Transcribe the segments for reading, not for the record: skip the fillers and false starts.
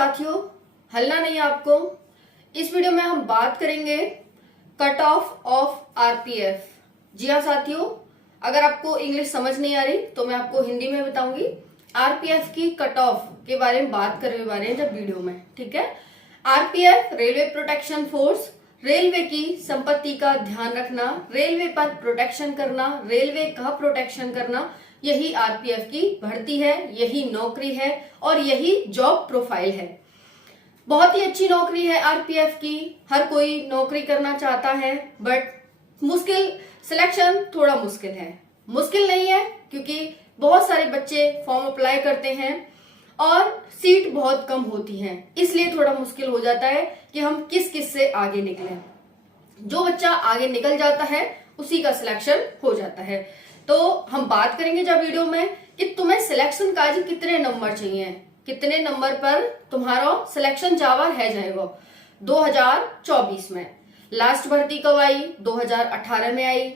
साथियों, हलना नहीं है आपको। इस वीडियो में हम बात करेंगे कट ऑफ आरपीएफ। जी हाँ साथियों, अगर आपको इंग्लिश समझ नहीं आ रही तो मैं आपको हिंदी में बताऊंगी। आरपीएफ की कट ऑफ के बारे में बात करने वाले हैं जब वीडियो में, ठीक है। RPF railway protection force, railway की संपत्ति का ध्यान रखना, रेलवे पर प्रोटेक्शन करना, रेलवे का प्रोटेक्शन करना, यही आरपीएफ की भर्ती है, यही नौकरी है और यही जॉब प्रोफाइल है। बहुत ही अच्छी नौकरी है आरपीएफ की, हर कोई नौकरी करना चाहता है, बट मुश्किल, सिलेक्शन थोड़ा मुश्किल है। मुश्किल नहीं है क्योंकि बहुत सारे बच्चे फॉर्म अप्लाई करते हैं और सीट बहुत कम होती हैं, इसलिए थोड़ा मुश्किल हो जाता है कि हम किस किस से आगे निकलें। जो बच्चा आगे निकल जाता है उसी का सिलेक्शन हो जाता है। तो हम बात करेंगे जब वीडियो में कि तुम्हें सिलेक्शन का आज कितने नंबर चाहिए, कितने नंबर पर तुम्हारा सिलेक्शन जावा है जाएगा। 2024 में लास्ट भर्ती कब आई? 2018 में आई।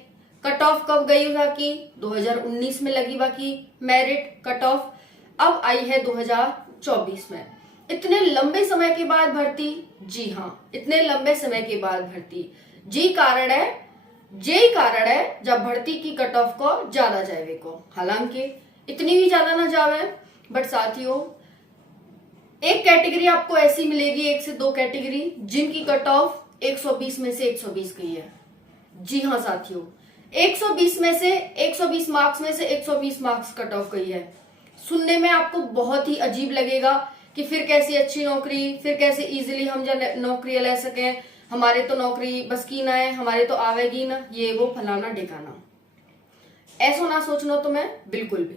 कट ऑफ कब गई बाकी? 2019 में लगी बाकी मेरिट कट ऑफ, अब आई है 2024 में। इतने लंबे समय के बाद भर्ती, जी हाँ, इतने लंबे समय के बाद भर्ती। जी कारण है, जे कारण है जब भर्ती की कट ऑफ को ज्यादा जावे को, हालांकि इतनी भी ज्यादा ना जावे, बट साथियों एक कैटेगरी आपको ऐसी मिलेगी, एक से दो कैटेगरी जिनकी कट ऑफ 120 में से 120 गई है। जी हाँ साथियों, 120 में से 120 मार्क्स में से 120 मार्क्स कट ऑफ गई है। सुनने में आपको बहुत ही अजीब लगेगा कि फिर कैसी अच्छी नौकरी, फिर कैसे इजीली हम नौकरी ले सकें, हमारे तो नौकरी बस की ना है, हमारे तो आवेगी ना, ये वो फलाना ढिकाना। ऐसा ना सोचना तुम्हें बिल्कुल भी।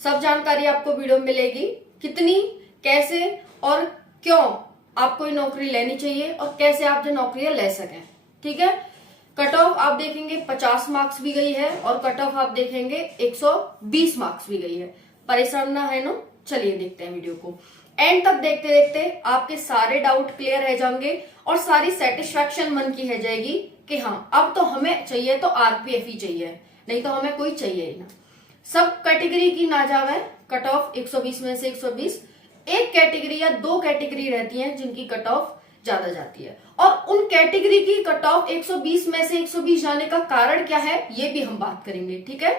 सब जानकारी आपको वीडियो में मिलेगी, कितनी, कैसे और क्यों आपको ये नौकरी लेनी चाहिए और कैसे आप जो नौकरियां ले सकें, ठीक है। कट ऑफ आप देखेंगे 50 मार्क्स भी गई है और कट ऑफ आप देखेंगे 120 मार्क्स भी गई है। परेशान ना है ना? चलिए देखते हैं वीडियो को। एंड तक देखते देखते आपके सारे डाउट क्लियर रह जाएंगे और सारी सेटिस्फेक्शन मन की है जाएगी कि हाँ अब तो हमें चाहिए तो आरपीएफ ही चाहिए, नहीं तो हमें कोई चाहिए ही ना। सब कैटेगरी की ना जावे कट ऑफ 120 में से 120, एक कैटेगरी या दो कैटेगरी रहती हैं जिनकी कट ऑफ ज्यादा जाती है, और उन कैटेगरी की कट ऑफ 120 में से 120 जाने का कारण क्या है ये भी हम बात करेंगे, ठीक है।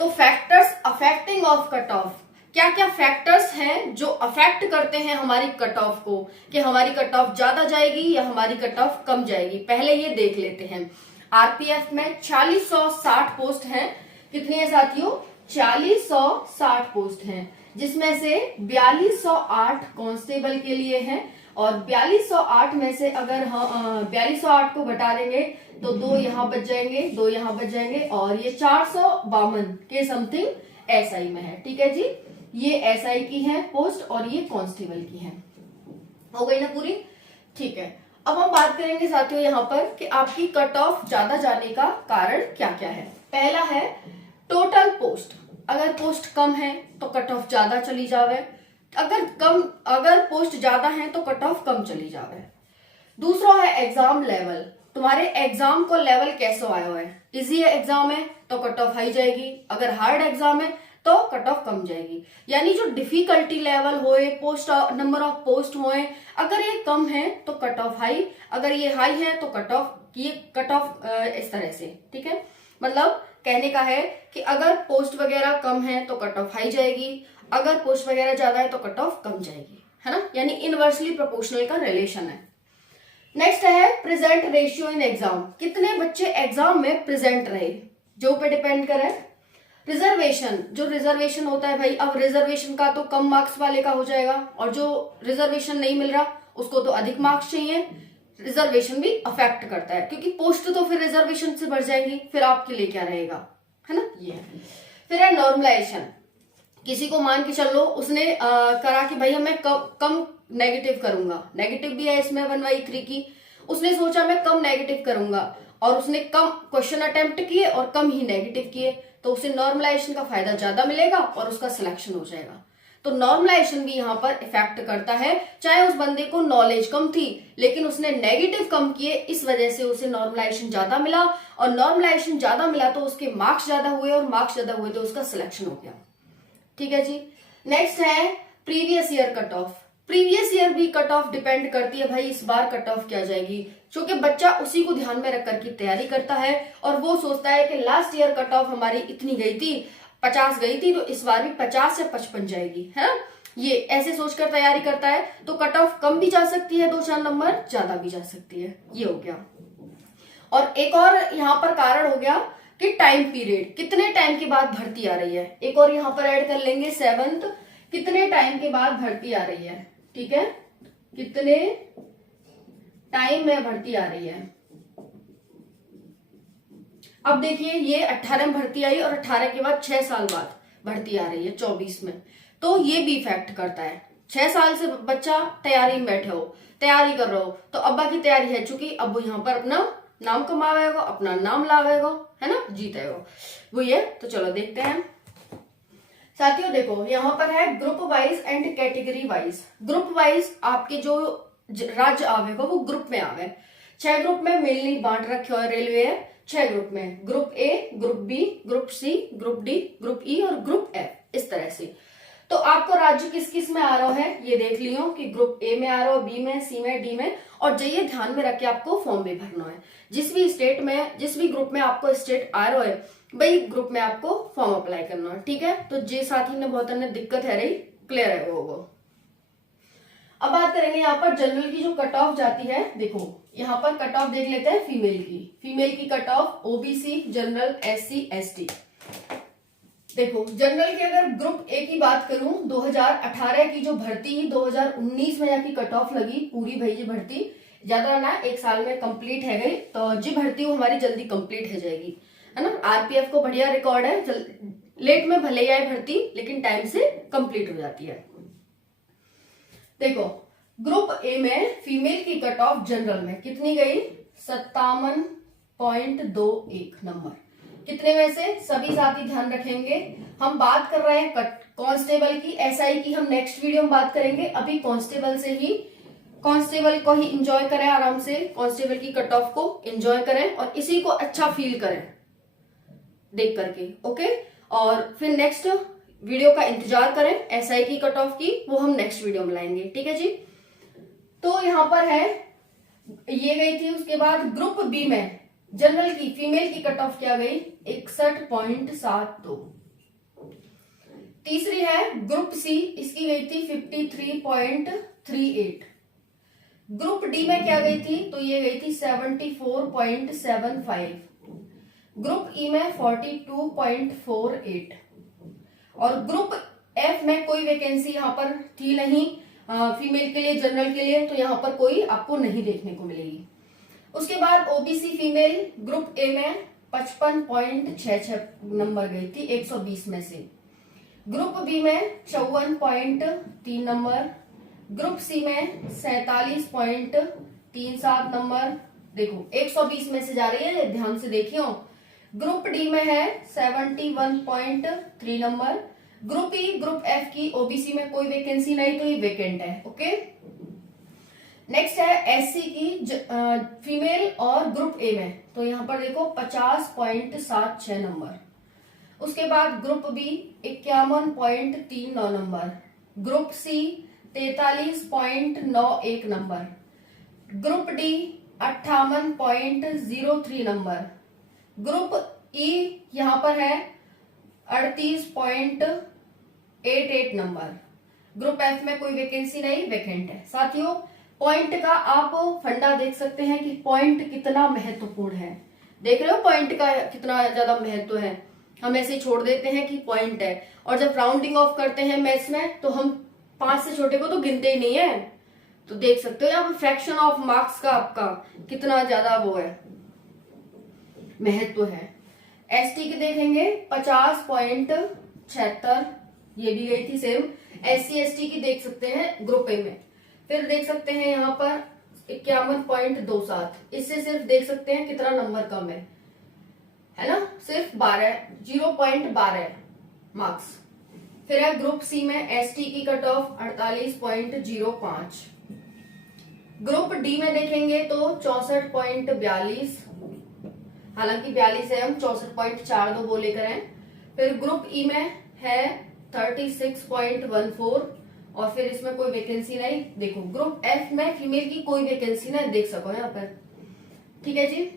तो factors affecting of cut off, क्या क्या फैक्टर्स हैं जो अफेक्ट करते हैं हमारी कट ऑफ को, कि हमारी कट ऑफ ज्यादा जाएगी या हमारी कट ऑफ कम जाएगी, पहले ये देख लेते हैं। आरपीएफ में 4660 पोस्ट हैं। कितनी है साथियों? 4660 पोस्ट हैं, जिसमें से 4208 कांस्टेबल के लिए हैं और 4208 में से अगर 4208 को घटा देंगे तो दो यहाँ बच जाएंगे, दो यहाँ बच जाएंगे और ये 452 के समथिंग एसआई में है, ठीक है जी। ये एसआई की है पोस्ट और ये कांस्टेबल की है। हो गई ना पूरी? ठीक है। अब हम बात करेंगे साथियों यहाँ पर कि आपकी कट ऑफ ज्यादा जाने का कारण क्या क्या है। पहला है टोटल पोस्ट, अगर पोस्ट कम है तो कट ऑफ ज्यादा चली जावे, अगर पोस्ट ज्यादा है तो कट ऑफ कम चली जावे। दूसरा है एग्जाम लेवल, तुम्हारे एग्जाम को लेवल कैसे आया हुआ है। इजी एग्जाम है तो कट ऑफ हाई जाएगी, अगर हार्ड एग्जाम है तो कट ऑफ कम जाएगी। यानी जो डिफिकल्टी लेवल होए, पोस्ट नंबर ऑफ पोस्ट होए, अगर ये कम है तो कट ऑफ हाई, अगर ये हाई है तो कट ऑफ, ये कट ऑफ इस तरह से, ठीक है। मतलब कहने का है कि अगर पोस्ट वगैरह कम है तो कट ऑफ हाई जाएगी, अगर पोस्ट वगैरह ज्यादा है तो कट ऑफ कम जाएगी, है ना। यानी इनवर्सली प्रोपोर्शनल का रिलेशन है। नेक्स्ट है प्रेजेंट रेशियो इन एग्जाम, कितने बच्चे एग्जाम में प्रेजेंट रहे, जो पे डिपेंड करे। रिजर्वेशन, जो रिजर्वेशन होता है भाई, अब रिजर्वेशन का तो कम मार्क्स वाले का हो जाएगा और जो रिजर्वेशन नहीं मिल रहा उसको तो अधिक मार्क्स चाहिए। रिजर्वेशन भी अफेक्ट करता है क्योंकि पोस्ट तो फिर रिजर्वेशन से बढ़ जाएंगी, फिर आपके लिए क्या रहेगा, है ना। ये है। फिर है नॉर्मलाइजेशन, किसी को मान के चलो उसने करा कि भैया मैं कम नेगेटिव करूंगा, नेगेटिव भी है इसमें 1/3 की, उसने सोचा मैं कम नेगेटिव करूंगा और उसने कम क्वेश्चन अटेम्प्ट किए और कम ही नेगेटिव किए, तो उसे नॉर्मलाइजेशन का फायदा ज्यादा मिलेगा और उसका सिलेक्शन हो जाएगा। तो नॉर्मलाइजेशन भी यहाँ पर इफेक्ट करता है, चाहे उस बंदे को नॉलेज कम थी लेकिन उसने नेगेटिव कम किए, इस वजह से उसे नॉर्मलाइजेशन ज्यादा मिला और नॉर्मलाइजेशन ज्यादा मिला तो उसके मार्क्स ज्यादा हुए और मार्क्स ज्यादा हुए तो उसका सिलेक्शन हो गया, ठीक है जी। नेक्स्ट है previous year cut off, previous year भी कट ऑफ डिपेंड करती है भाई इस बार कट ऑफ क्या जाएगी, क्योंकि बच्चा उसी को ध्यान में रख करके तैयारी करता है और वो सोचता है कि लास्ट ईयर कट ऑफ हमारी इतनी गई थी, 50 गई थी, तो इस बार भी 50 या 55 जाएगी, है ना। ये ऐसे सोचकर तैयारी करता है, तो कट ऑफ कम भी जा सकती है, 2-4 नंबर ज्यादा भी जा सकती है। ये हो गया। और एक और यहाँ पर कारण हो गया कि टाइम पीरियड, कितने टाइम के बाद भर्ती आ रही है। एक और यहाँ पर ऐड कर लेंगे 7th, कितने टाइम के बाद भर्ती आ रही है, ठीक है, कितने टाइम में भर्ती आ रही है। अब देखिए ये 18 में भर्ती आई और 18 के बाद 6 साल बाद भर्ती आ रही है 24 में, तो ये भी इफेक्ट करता है। 6 साल से बच्चा तैयारी में बैठे हो, तैयारी कर रहे हो, तो अब्बा की तैयारी है चूंकि अब वो यहाँ पर अपना नाम कमावेगा, अपना नाम लावेगा, है ना, जीतेगा वो ये। तो चलो देखते हैं साथियों। देखो यहाँ पर है group wise and category wise. Group wise आपके जो राज्य आवेगा वो ग्रुप में आवे। 6 ग्रुप में मेनली बांट रखे हुए रेलवे है, 6 ग्रुप में, group A, group B, group C, group D, group E और ग्रुप एफ, इस तरह से। तो आपको राज्य किस किस में आ रहा है ये देख लियो कि ग्रुप ए में आ रहा हो, बी में, सी में, डी में, और ये ध्यान में रख के आपको फॉर्म भी भरना है। जिस भी स्टेट में, जिस भी ग्रुप में आपको स्टेट आ रहा है वही ग्रुप में आपको फॉर्म अप्लाई करना है, ठीक है। तो जे साथी ने बहुत अन्य दिक्कत है रही, क्लियर है वो। अब बात करेंगे यहाँ पर जनरल की जो कट ऑफ जाती है। देखो यहाँ पर कट ऑफ देख लेते हैं फीमेल की। फीमेल की cut off OBC, general, SC, ST. देखो जनरल की अगर ग्रुप ए की बात करूं, 2018 की जो भर्ती 2019 में जाके कट ऑफ लगी पूरी भाई, ये भर्ती ज्यादा ना 1 साल में कंप्लीट है गई, तो जी भर्ती वो हमारी जल्दी कंप्लीट हो जाएगी, है ना। आरपीएफ को बढ़िया रिकॉर्ड है, लेट में भले ही आए भर्ती लेकिन टाइम से कंप्लीट हो जाती है। देखो ग्रुप ए में फीमेल की कट ऑफ जनरल में कितनी गई, 57.21 नंबर। कितने में से, सभी साथी ध्यान रखेंगे, हम बात कर रहे हैं कांस्टेबल की, एसआई की हम नेक्स्ट वीडियो में बात करेंगे। अभी कांस्टेबल से ही, कांस्टेबल को ही एंजॉय करें आराम से, कांस्टेबल की कट ऑफ को एंजॉय करें और इसी को अच्छा फील करें देख करके, ओके। और फिर नेक्स्ट वीडियो का इंतजार करें एसआई की कट ऑफ की, वो हम नेक्स्ट वीडियो में लाएंगे, ठीक है जी। तो यहां पर है ये गई थी। उसके बाद ग्रुप बी में जनरल की फीमेल की कट ऑफ क्या गई, 61.72। तीसरी है ग्रुप सी, इसकी गई थी 53.38। ग्रुप डी में क्या गई थी, तो ये गई थी 74.75। ग्रुप ई में 42.48 और ग्रुप एफ में कोई वैकेंसी यहाँ पर थी नहीं फीमेल के लिए, जनरल के लिए, तो यहाँ पर कोई आपको नहीं देखने को मिलेगी। उसके बाद ओबीसी फीमेल ग्रुप ए में 55.66 नंबर गई थी 120 में से। ग्रुप बी में 54.3 नंबर। ग्रुप सी में 47.37 नंबर। देखो 120 में से जा रही है, ध्यान से देखियो। ग्रुप डी में है 71.3 number. Group E, group F की ओबीसी में कोई वैकेंसी नहीं, तो ये वैकेंट है, ओके। नेक्स्ट है एससी की फीमेल और ग्रुप ए में, तो यहाँ पर देखो 50.76 नंबर। उसके बाद group B 51.39 number. Group C 43.91 number. Group D 58.03 number. Group E यहाँ पर है 38.88 नंबर। ग्रुप एफ में कोई वैकेंसी नहीं, वैकेंट है। साथियों पॉइंट का आप फंडा देख सकते हैं कि पॉइंट कितना महत्वपूर्ण है। देख रहे हो पॉइंट का कितना ज्यादा महत्व है। हम ऐसे ही छोड़ देते हैं कि पॉइंट है, और जब राउंडिंग ऑफ करते हैं मैथ्स में तो हम 5 से छोटे को तो गिनते ही नहीं है। तो देख सकते हो यहाँ फ्रैक्शन ऑफ मार्क्स का आपका कितना ज्यादा वो है, महत्व है। एसटी की देखेंगे 50.76, ये भी गई थी सेम। एससी एसटी की देख सकते हैं ग्रुप ए में। फिर देख सकते हैं यहाँ पर 51.27, इससे सिर्फ देख सकते हैं कितना नंबर कम है ना, सिर्फ 0.12 मार्क्स। फिर है ग्रुप सी में एसटी की कट ऑफ 48.05। ग्रुप डी में देखेंगे तो 64.42, हालांकि 42 है, हम 64.42 बोले करें। फिर ग्रुप ई में है 36.14 और फिर इसमें कोई वैकेंसी नहीं। देखो ग्रुप एफ में फीमेल की कोई वैकेंसी नहीं, देख सको यहाँ पर। ठीक है जी।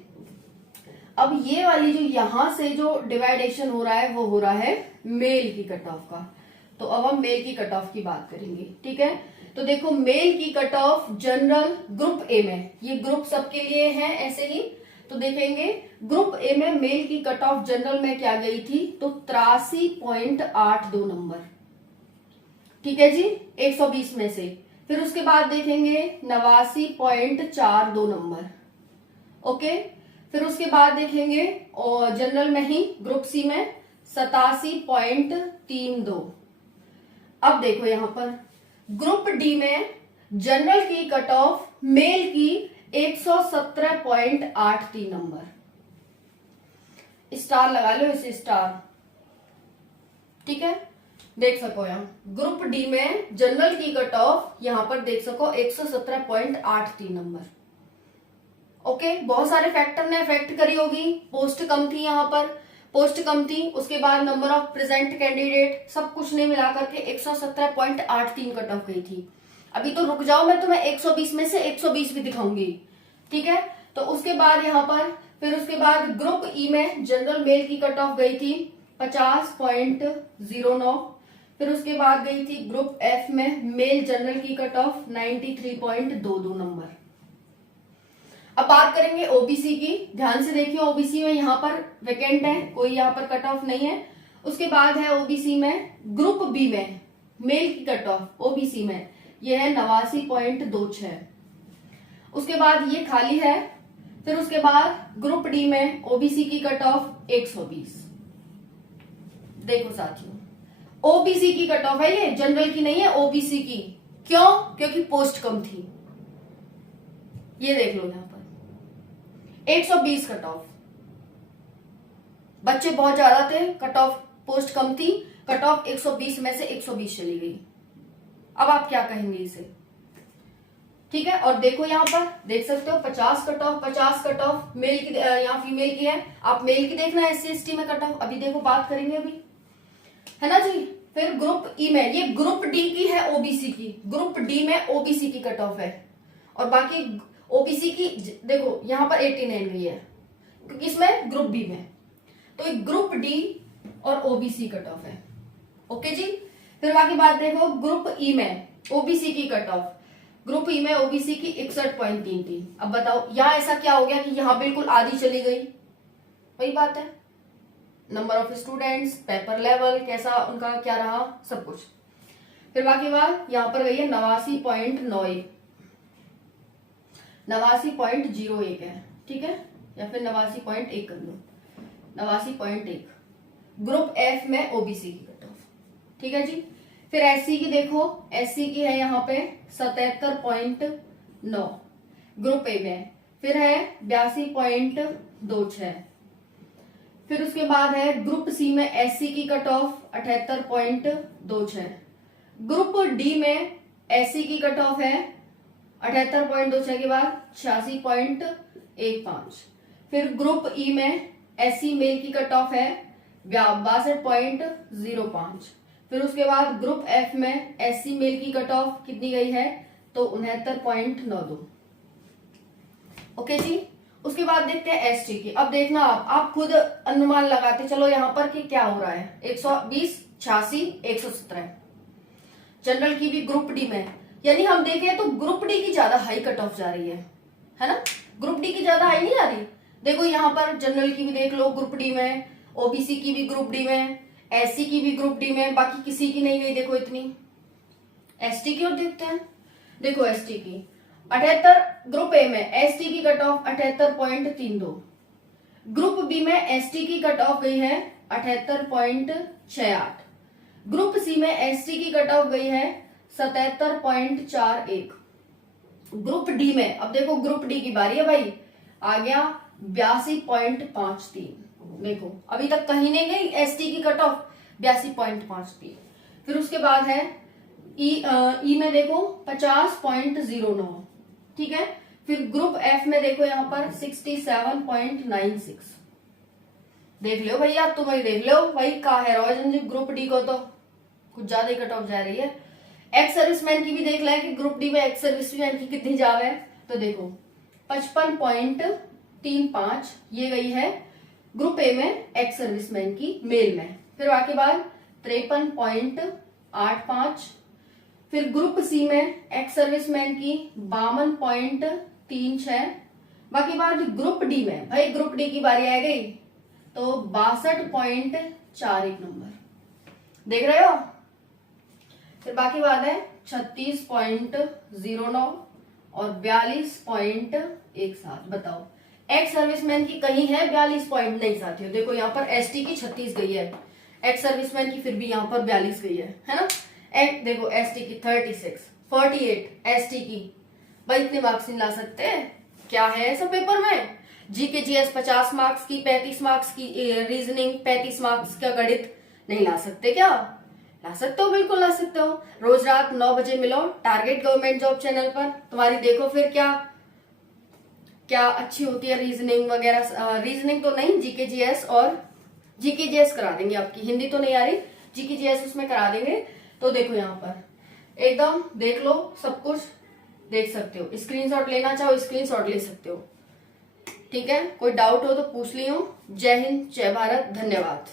अब ये वाली जो यहां से जो डिवाइडेशन हो रहा है वो हो रहा है मेल की कट ऑफ का। तो अब हम मेल की कट ऑफ की बात करेंगे। ठीक है, तो देखो मेल की cut off general group A में, ये ग्रुप सबके लिए है ऐसे ही, तो देखेंगे ग्रुप ए में मेल की कट ऑफ जनरल में क्या गई थी, तो 83.82 नंबर। ठीक है जी, 120 में से। फिर उसके बाद देखेंगे 89.42 नंबर। ओके, फिर उसके बाद देखेंगे और जनरल में ही ग्रुप सी में 87.32। अब देखो यहां पर ग्रुप डी में जनरल की कट ऑफ मेल की 117.83 नंबर। स्टार लगा लो इसे, स्टार। ठीक है, देख सको यहां ग्रुप डी में जनरल की कट ऑफ यहां पर देख सको 117.83 नंबर। ओके, बहुत सारे फैक्टर ने इफेक्ट करी होगी। पोस्ट कम थी, यहाँ पर पोस्ट कम थी, उसके बाद नंबर ऑफ प्रेजेंट कैंडिडेट, सब कुछ ने मिलाकर के 117.83 कट ऑफ गई थी। अभी तो रुक जाओ, मैं तुम्हें 120 में से 120 भी दिखाऊंगी। ठीक है, तो उसके बाद यहाँ पर फिर उसके बाद ग्रुप ई में जनरल मेल की कट ऑफ गई थी 50.09। फिर उसके बाद गई थी ग्रुप एफ में मेल जनरल की कट ऑफ 93.22 नंबर। अब बात करेंगे ओबीसी की। ध्यान से देखिए, ओबीसी में यहाँ पर वैकेंट है, कोई यहाँ पर कट ऑफ नहीं है। उसके बाद है ओबीसी में ग्रुप बी में मेल की कट ऑफ ओबीसी में ये है 89.26। उसके बाद ये खाली है। फिर उसके बाद ग्रुप डी में ओबीसी की कट ऑफ 120। देखो साथियों, ओबीसी की कट ऑफ है ये, जनरल की नहीं है, ओबीसी की। क्यों? क्योंकि पोस्ट कम थी। ये देख लो यहां पर 120 कट ऑफ, बच्चे बहुत ज्यादा थे, कट ऑफ पोस्ट कम थी, कट ऑफ 120 में से 120 चली गई। अब आप क्या कहेंगे इसे? ठीक है, और देखो यहां पर देख सकते हो 50 cut off, 50 cut of male की, यहाँ फीमेल की है। आप मेल की देखना है, SC/ST में कट ऑफ अभी देखो बात करेंगे अभी, है ना जी। फिर ग्रुप ई में, ये ग्रुप डी की है ओबीसी की, ग्रुप डी में ओबीसी की कट ऑफ है, और बाकी ओबीसी की देखो यहां पर 89 गई है, क्योंकि इसमें ग्रुप बी में, तो एक ग्रुप डी और ओबीसी कट ऑफ है। ओके जी। फिर बाकी बात देखो ग्रुप ई में ओबीसी की कट ऑफ, ग्रुप ई में ओबीसी की 61.33। अब बताओ यहां ऐसा क्या हो गया कि यहां बिल्कुल आधी चली गई? वही बात है, number of students, paper level कैसा उनका क्या रहा, सब कुछ। फिर बाकी बात यहां पर गई है 89.91, 89.01 है। ठीक है, या फिर 89.1 कर लो, 89.1 ग्रुप एफ में ओबीसी की कट ऑफ। ठीक है जी। फिर एससी की देखो, एससी की है यहाँ पे 77.9 ग्रुप ए में, फिर है 82.26। फिर उसके बाद है ग्रुप सी में एससी की कट ऑफ 78.26। ग्रुप डी में एससी की कट ऑफ है 78.26 के बाद 86.15। फिर ग्रुप ई में एससी मेल की कट ऑफ है 62.05। फिर उसके बाद ग्रुप एफ में एससी मेल की कट ऑफ कितनी गई है, तो 69.92। ओके जी। उसके बाद देखते हैं एसटी की। अब देखना आप खुद अनुमान लगाते चलो यहाँ पर कि क्या हो रहा है। 120, 86, 117 जनरल की भी ग्रुप डी में, यानी हम देखें तो ग्रुप डी की ज्यादा हाई कट ऑफ जा रही है ना, ग्रुप डी की ज्यादा हाई नहीं आ रही। देखो यहाँ पर जनरल की भी देख लो ग्रुप डी में, ओबीसी की भी ग्रुप डी में, एससी की भी ग्रुप डी में, बाकी किसी की नहीं गई देखो इतनी। एसटी की और देखते हैं, देखो एसटी की 78, ग्रुप ए में एसटी की कट ऑफ 78.32। ग्रुप बी में एसटी की कट ऑफ गई है 78.68। ग्रुप सी में एसटी की कट ऑफ गई है 77.41। ग्रुप डी में अब देखो ग्रुप डी की बारी है भाई, आ गया 82.53। देखो अभी तक कहीं नहीं गई एसटी की कट ऑफ 82.53। फिर उसके बाद है ई में देखो 50.09। ठीक है, फिर ग्रुप एफ में देखो यहाँ पर 67.96। देख लो भैया, तुम वही देख लो, वही कहा है रोजन जी, ग्रुप डी को तो कुछ ज्यादा ही कट ऑफ जा रही है। एक्स सर्विसमैन की भी देख लें कि ग्रुप डी में एक्स सर्विसमैन की कितनी जाव है। तो देखो 55.35 ये गई है ग्रुप ए में एक्स सर्विसमैन की मेल में। फिर बाकी बात 53.85। फिर ग्रुप सी में एक्स सर्विसमैन की 52.36। बाकी बात ग्रुप डी में, भाई ग्रुप डी की बारी आ गई तो 62.41 नंबर देख रहे हो। फिर बाकी बात है 36.09 और 42.17। बताओ एक्स सर्विसमैन की कहीं है 42 पॉइंट? नहीं साथियों, देखो यहाँ पर एसटी की 36 गई है, एक्स सर्विसमैन की फिर भी यहाँ पर 42 गई है ना। देखो एसटी की 36, 48 एसटी की, भाई इतने मार्क्स नहीं ला सकते? क्या है ऐसा पेपर में? जीके जीएस 50 मार्क्स की, 35 मार्क्स की रीजनिंग, 35 मार्क्स का गणित नहीं ला सकते क्या? ला सकते हो, बिल्कुल ला सकते हो। रोज रात 9 बजे मिलो टारगेट गवर्नमेंट जॉब चैनल पर, तुम्हारी देखो फिर क्या क्या अच्छी होती है रीजनिंग वगैरह। रीजनिंग तो नहीं, जीके जीएस और जीके जीएस करा देंगे आपकी, हिंदी तो नहीं आ रही, जीके जीएस उसमें करा देंगे। तो देखो यहाँ पर एकदम देख लो, सब कुछ देख सकते हो, स्क्रीनशॉट लेना चाहो स्क्रीनशॉट ले सकते हो। ठीक है, कोई डाउट हो तो पूछ लियो। जय हिंद, जय भारत, धन्यवाद।